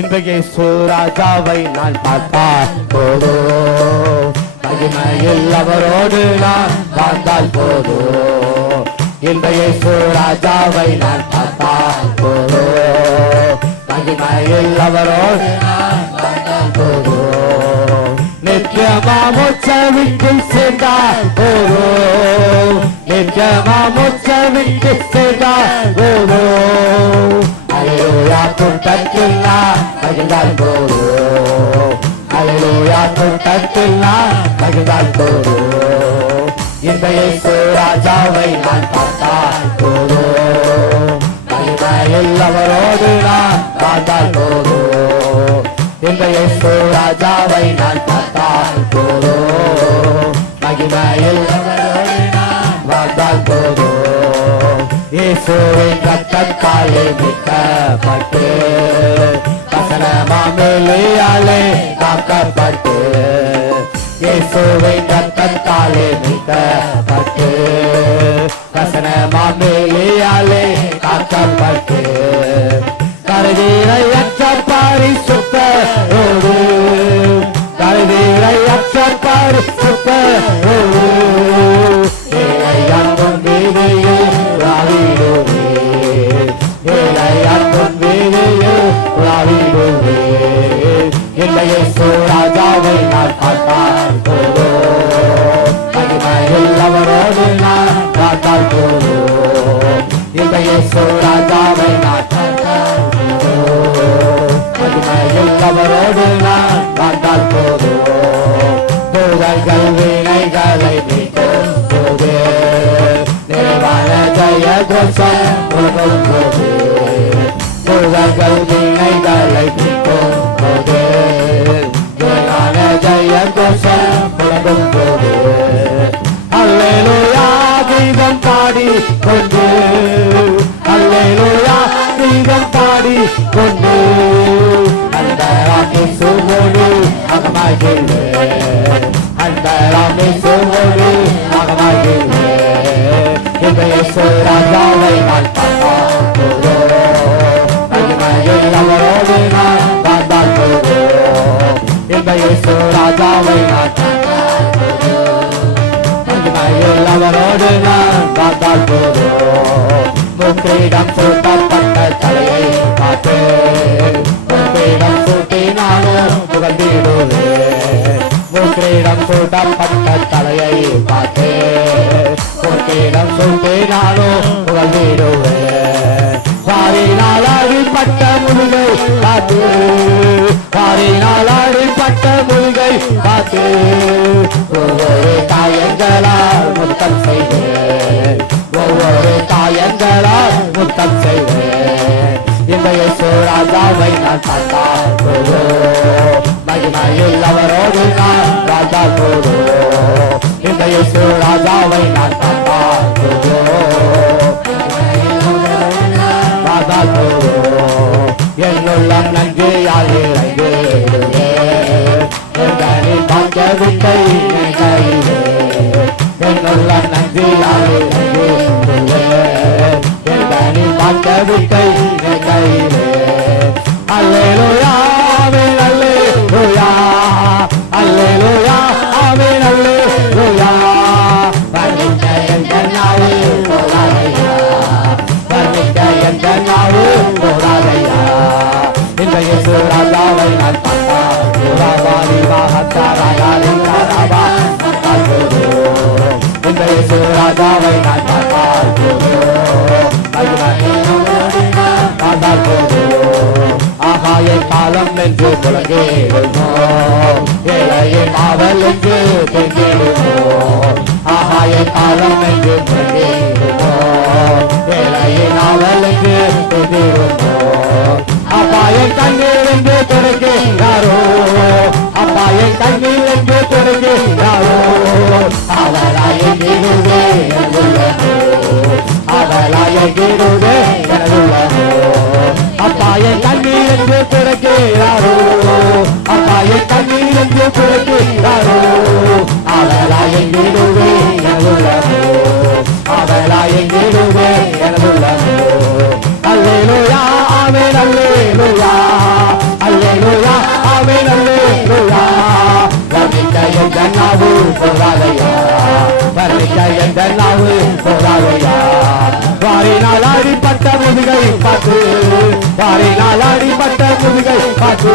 இன்றைய ராஜாவை நான் பார்த்தால் போதும், மகிமையில் அவரோடு நான் வாழ்ந்தால் போதும். இன்றைய ராஜாவை நான் பார்த்தால் போதும், மகிமையில் அவரோடு நான் வாழ்ந்தால் போதும். நித்தியமா மோட்சவிற்கு சென்றால் போதும், நித்தியமா மோட்சவிற்கு சென்றால் போதும். அல்லேலூயா கூட்டத்தில் நான் மகிழ்ந்தால் போதும், அல்லேலூயா கூட்டத்தில் நான் மகிழ்ந்தால் போதும். இன்றைய ராஜாவை நான் பார்த்தால் போதும், மகிமையில் அவரோடு நான் வாழ்ந்தால் போதும். இன்றைய ராஜாவை நான் பார்த்தால் போதும், மகிமையில் அவரோடு நான் வாழ்ந்தால் போதும். இயேசுவின் ரத்தத்தாலே மீட்கப்பட்டு, வசனமாமேலியாலே காக்கப்பட்டு, இயேசுவின் ரத்தத்தாலே மீட்கப்பட்டு, வசனமாமேலியாலே காக்கப்பட்டு, கருவீரையற்ற பரிசுத்தரோடு, கருவீரையற்ற பரிசுத்தரோடு, ஏழையாக்கும் வீதியில் உலாவிடுவே, ஏழையாக்கும் வீதியில் உலாவிடுவே. இன்றைய ராஜாவை நான் பார்த்தால் போதும், மகிமையில் அவரோடு நான் பார்த்தால் போதும். இன்றைய ராஜாவை நான் பார்த்தால் போதும், மகிமையில் அவரோடு நான் பார்த்தால் போதும். தூதர்கள் வினைகளை நீக்கும் போது, நிறைவான ஜெய கோஷம் முழங்கும் போது, தூதர்கள் வினைகளை நீக்கும் போது, நிறைவான ஜெய கோஷம் முழங்கும் போது, அல்லேலூயா கீதம் பாடி கொண்டு, அல்லேலூயா கீதம் பாடி கொண்டு, அந்த ராமேசுவோடு அகமாகிலே, அந்த ராமேசுவோடு அகமாகிலே. இன்றைய ராஜாவை நான் பார்த்தால் போதும், மகிமையில் அவரோடு நான் வாழ்ந்தால் போதும். இன்றைய ராஜாவை நான் பார்த்தால் போதும், மகிமையில் அவரோடு நான் வாழ்ந்தால் போதும். முக்கிடம் சூட்டப்பட்ட தலையை பார்த்து, முக்கிடம் சூட்டினாலும் புகழ்ந்திடுவேன். முக்கிடம் சூட்டப்பட்ட தலையை பார்த்து, முக்கிடம் சூட்டினாலும் புகழ்ந்திடுவேன். பாரினால் அடிப்பட்ட முழுகை பார்த்து, பாரினால் அடிப்பட்ட முழுகை பார்த்து, ஒவ்வொரு காயங்களால் முத்தம் செய்வேன், ஒவ்வொரு காயங்களால் முத்தம் செய்வேன். இன்றைய ராஜாவை நான் பார்த்தால் போதும், மகிமையில் அவரோடு நான் வாழ்ந்தால் போதும். இன்றைய ராஜாவை நான் பார்த்தால் போதும், வாழ்ந்தால் போதும். என்னுள்ளம் நன்றியால் இறங்கிடுவே, எங்களின் பாக்கியவிட்டை கையிலே, என்னுள்ளம் நன்றியால் இறங்கிடுவே, எங்களின் பாக்கியவிட்டை கையிலே. அல்லேலூயா ஆமென் அல்லேலூயா, அல்லேலூயா ஆமென் அல்லேலூயா. வர்ணிக்க என்ற நாவு போராதையா, வர்ணிக்க என்ற நாவு போராதையா. இன்றைய ராஜாவை நான் பார்த்தால் போராவாரி வாகத்தாராயாரி தாராவா பார்த்தால் போதும். இன்றைய ராஜாவை நான் பார்த்தால் போதும், பார்த்தால் போதும். ஆகாய காலம் என்று முழங்கிடுமோ, ஏழையின் ஆவல் என்று தெரிந்திடுமோ. ஆகாய காலம் என்று முழங்கிடுமோ, ஏழையின் ஆவல் என்று தெரிந்திடுமோ. அப்பாயின் கண்ணீர் என்று தொடங்கிறாரோ, அப்பாயின் கண்ணீர் என்று தொடங்கிறாரோ. அவளாய கிடுவே எனதுள்ளமோ, அவளாய கிடுவே எனதுள்ளமோ. அப்பாயின் கண்ணீர் என்று தொடங்கிறாரோ, அப்பாயின் கண்ணீர் என்று தொடங்கிறாரோ. அவளாய கிடுவே எனதுள்ளமோ, அவளாய கிடுவே எனதுள்ளமோ. அல்லேலூயா ஆமென் அல்லேலூயா, எந்த நாவு போராதையா வாரினால் அடிப்பட்ட முதுகை பார்த்து வாரினால் அடிப்பட்ட முதுகை பார்த்து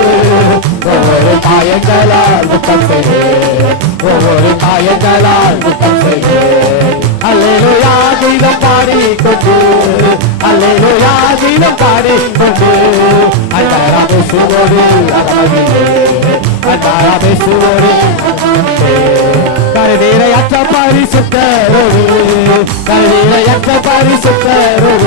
ஒவ்வொரு காயங்களால் துக்கம் செய்வேன் ஒவ்வொரு காயங்களால் துக்கம் செய்வேன் அல்லேலூயா கீதம் பாடிக்கொண்டு அல்லேலூயா கீதம் பாடிக்கொண்டு அண்டாராமே சுவோடு அகமகிலே அண்டாராமே சுவோடு கருதீரையற்ற பரிசுத்தரோடு கருதீரையற்ற பரிசுத்தரோடு